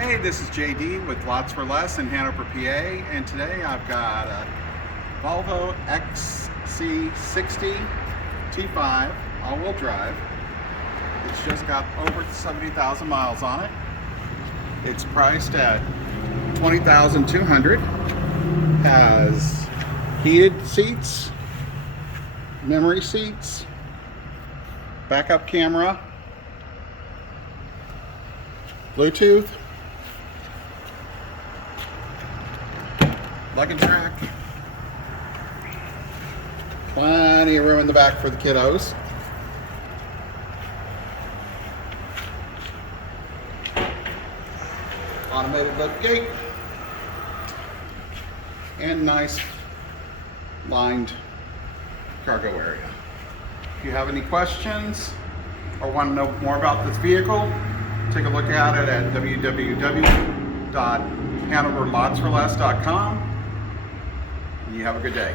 Hey, this is JD with Lots for Less in Hanover, PA, and today I've got a Volvo XC60 T5 all-wheel drive. It's just got over 70,000 miles on it. It's priced at $20,200. Has heated seats, memory seats, backup camera, Bluetooth, luggage rack, plenty of room in the back for the kiddos. Automated lift gate and nice lined cargo area. If you have any questions or want to know more about this vehicle, take a look at it at www.hanoverlotsforless.com. You have a good day.